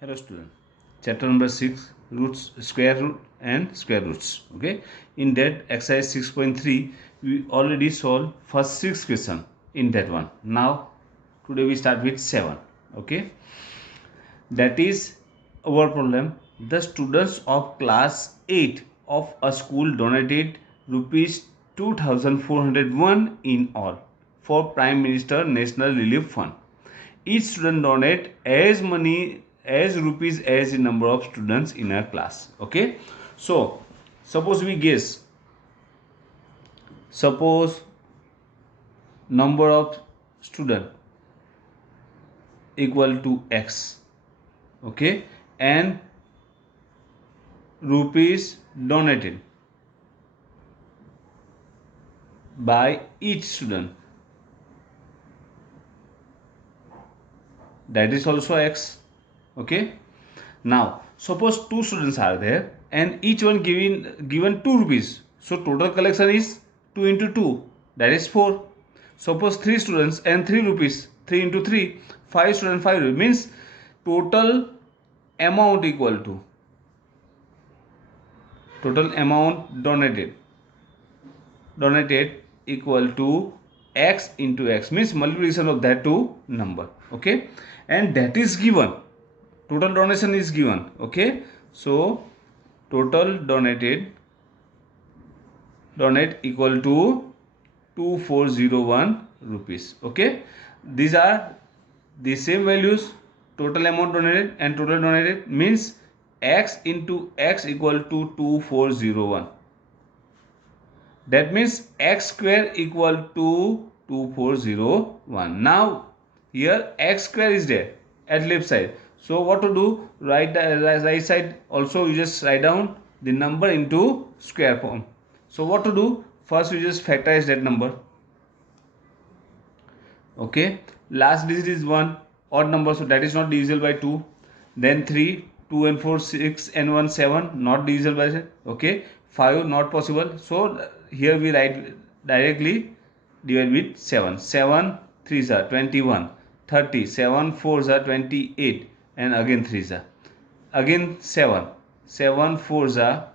Hello student. Chapter number 6, roots, square root and square roots. Okay. In that exercise 6.3, we already solved first 6 question in that one. Now today we start with 7. Okay. That is our problem. The students of class 8 of a school donated rupees 2401 in all for Prime Minister National Relief Fund. Each student donate as money as rupees as the number of students in a class. Okay, so suppose we guess, suppose number of student equal to x. Okay, and rupees donated by each student, that is also x. Okay, now suppose two students are there and each one given 2 rupees, so total collection is 2 into 2, that is 4. Suppose 3 students and 3 rupees, 3 into 3, 5 students 5 rupees, means total amount equal to total amount donated equal to x into x, means multiplication of that two number. Okay, and that is given, total donation is given. Okay, so total donate equal to 2401 rupees. Okay, these are the same values, total amount donated and total donated, means x into x equal to 2401. That means x square equal to 2401. Now here x square is there at left side, so what to do, right side also you just write down the number into square form. So what to do, first you just factorize that number. Okay, last digit is 1, odd number, so that is not divisible by 2. Then 3, 2 and 4, 6 and 1, 7, not divisible by 7. Okay, 5 not possible, so here we write directly divide with 7. 7 3s are 21, 30, 7 4s are 28, and again 3s are again 7, 7 4s are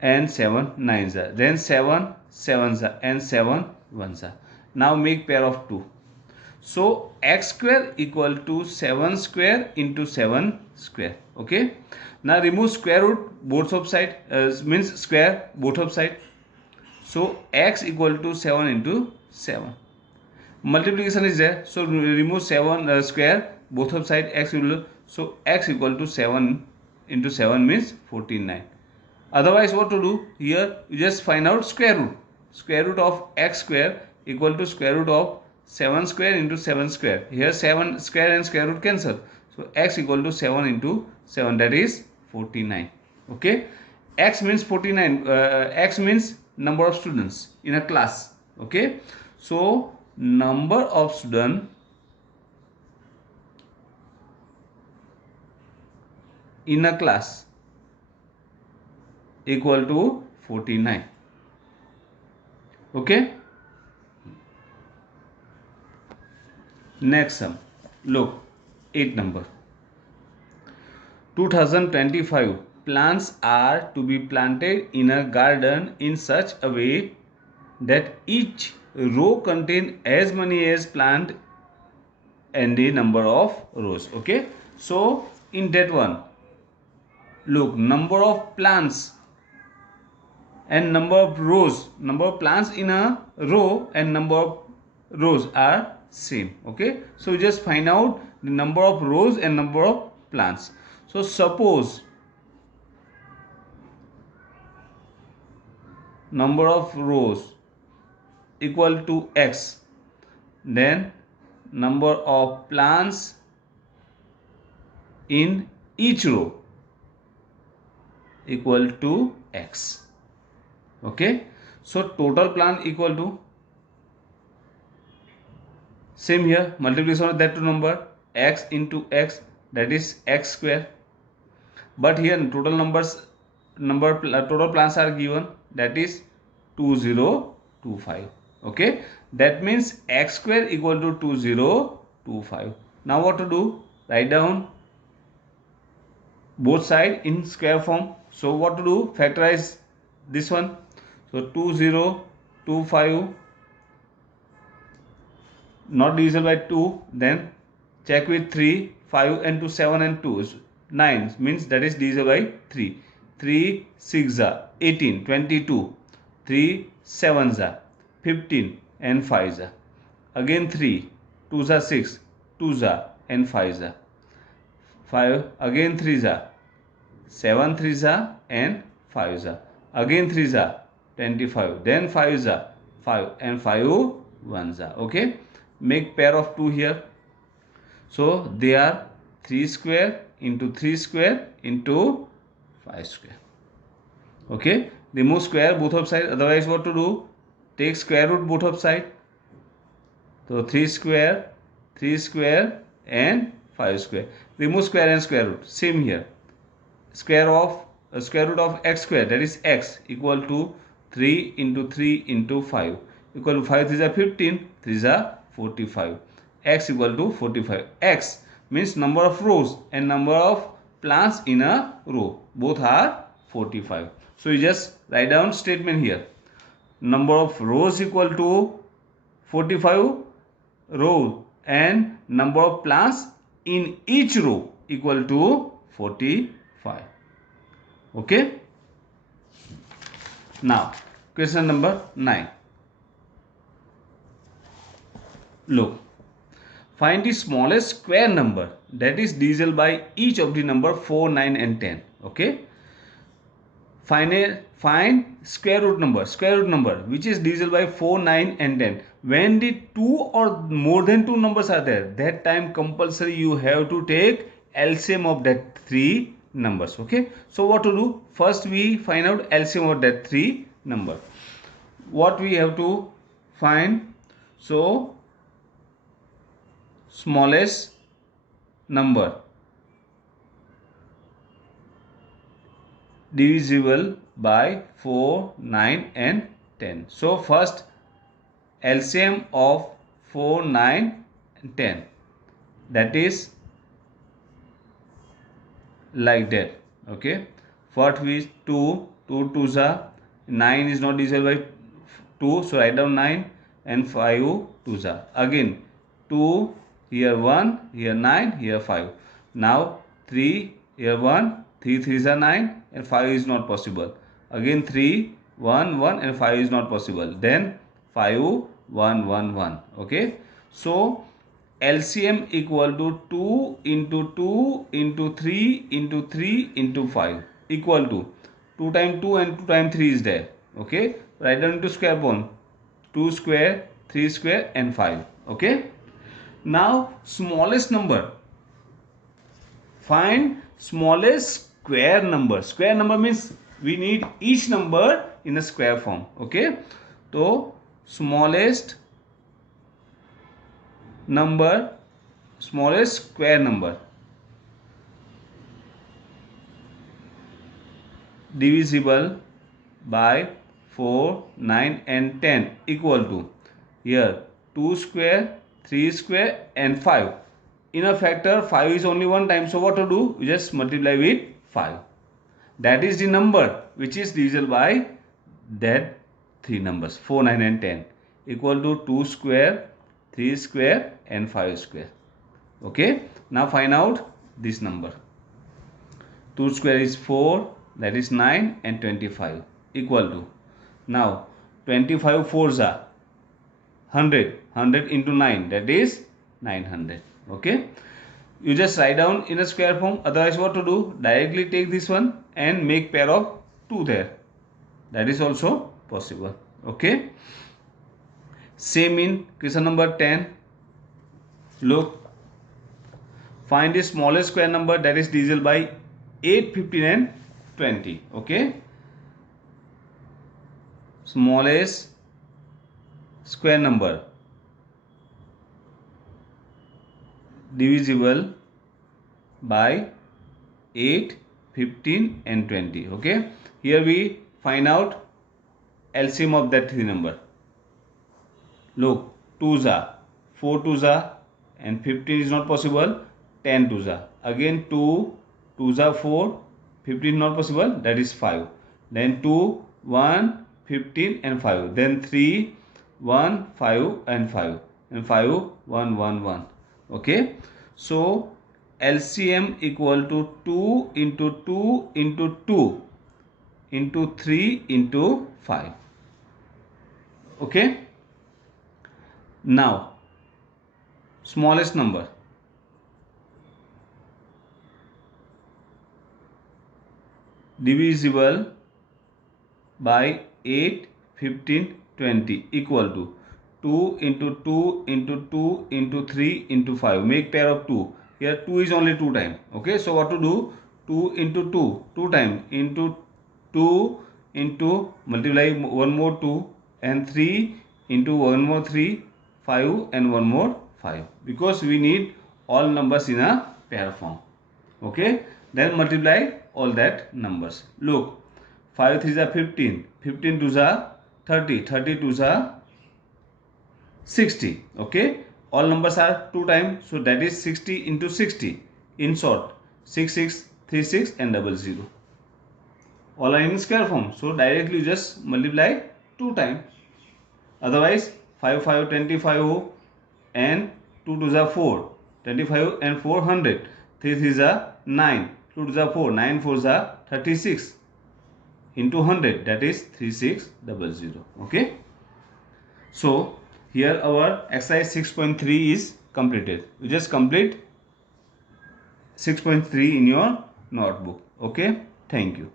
and 7 9s are, then 7 7s are and 7 1s are. Now make pair of 2. So x square equal to 7 square into 7 square. Okay, now remove square root both of side, means square both of side. So x equal to 7 into 7. Multiplication is there, so remove 7 square both of side, x will, so x equal to 7 into 7 means 49. Otherwise what to do, here you just find out square root. Square root of x square equal to square root of 7 square into 7 square. Here 7 square and square root cancel, so x equal to 7 into 7, that is 49. Okay, x means 49, x means number of students in a class. Okay, so number of students in a class equal to 49. Okay, next sum, look 8 number. 2025 plants are to be planted in a garden in such a way that each row contain as many as plant and the number of rows. Okay, so in that one, look, number of plants and number of rows, number of plants in a row and number of rows are same. Okay, so just find out the number of rows and number of plants. So suppose number of rows equal to x, then number of plants in each row equal to x. Okay, so total plant equal to, same here, multiplication of that two number, x into x, that is x square. But here total total plants are given, that is 2025. Okay, that means x square equal to 2025. Now what to do, write down both side in square form. So what to do? Factorize this one. So 2025 not divisible by 2. Then check with 3, 5 and 2, 7 and 2 is 9, means that is divisible by 3. 3 6 are 18, 22. 3 7 are 15 and 5 are. Again 3 2 are 6, 2 are and 5 are. 5 again 3 are 7 3 are and 5 are. Again 3 are 25. Then 5 are 5 and 5 1s are. Okay. Make pair of 2 here. So they are 3 square into 3 square into 5 square. Okay. Remove square both of sides. Otherwise what to do? Take square root both of side. So 3 square and 5 square. Remove square and square root. Same here. Square root of x square, that is x, equal to 3 into 3 into 5 equal to 5 3 is 15, 3 is 45. X equal to 45. X means number of rows and number of plants in a row. Both are 45. So you just write down statement here. Number of rows equal to 45 rows and number of plants in each row equal to 45. Okay. Now question number 9. Look, find the smallest square number that is divisible by each of the number 4, 9 and 10. Okay. Find square root number which is divisible by 4, 9 and 10. When the 2 or more than 2 numbers are there, that time compulsory you have to take LCM of that 3 numbers. Okay. So what to do? First we find out LCM of that 3 number. What we have to find? So smallest number divisible by 4, 9 and 10. So first LCM of 4, 9 and 10, that is like that. Okay. First with 2, 2 2s are 9 is not divisible by 2, so write down 9 and 5 2s are. Again 2 here 1, here 9, here 5. Now 3 here 1, 3 3s are 9 and 5 is not possible. Again 3 1 1 and 5 is not possible. Then 5 1 1 1. Okay. So LCM equal to 2 into 2 into 3 into 3 into 5 equal to 2 times 2 and 2 times 3 is there. Okay. Write down into square form. 2 square, 3 square and 5. Okay. Now smallest number. Find smallest square number. Square number means we need each number in a square form. Okay. So smallest square number divisible by 4, 9 and 10 equal to here 2 square, 3 square and 5. In a factor 5 is only one time, so what to do? You just multiply with 5. That is the number which is divisible by that 3 numbers 4, 9 and 10 equal to 2 square, 3 square and 5 square. Okay. Now find out this number. 2 square is 4, that is 9 and 25 equal to, now 25 4s are 100, 100 into 9, that is 900. Okay. You just write down in a square form. Otherwise what to do? Directly take this one and make pair of 2 there. That is also possible. Okay. Same in question number 10. Look, find the smallest square number that is divisible by 8, 15 and 20. Okay. Smallest square number divisible by 8, 15 and 20. Okay. Here we find out LCM of that 3 number. Look, 2s are 4 2s are and 15 is not possible. 10 2s are again 2 2s are 4, 15 not possible, that is 5. Then 2, 1, 15 and 5. Then 3, 1, 5 and 5. And 5, 1, 1, 1. Okay. So LCM equal to 2 into 2 into 2 into 3 into 5. Okay. Now smallest number. Divisible by 8, 15, 20 equal to 2 into 2 into 2 into 3 into 5. Make pair of 2. Here 2 is only 2 times. Okay, so what to do? 2 into 2, 2 times into 2 into multiply 1 more 2 and 3 into 1 more 3, 5 and 1 more 5, because we need all numbers in a pair form. Okay, then multiply all that numbers. Look, 5 3s are 15, 15 2s are 30, 30 2s are 60. Okay, all numbers are 2 times, so that is 60 into 60. In short, 6636 and 00. All are in square form, so directly you just multiply 2 times. Otherwise 5 5 25 and 2 2s are 4, 25 and 400, 3 3s are 9, 2 2s are 4, 9 4s are 36 into 100, that is 3600. Okay, so here our exercise 6.3 is completed. You just complete 6.3 in your notebook. Okay, thank you.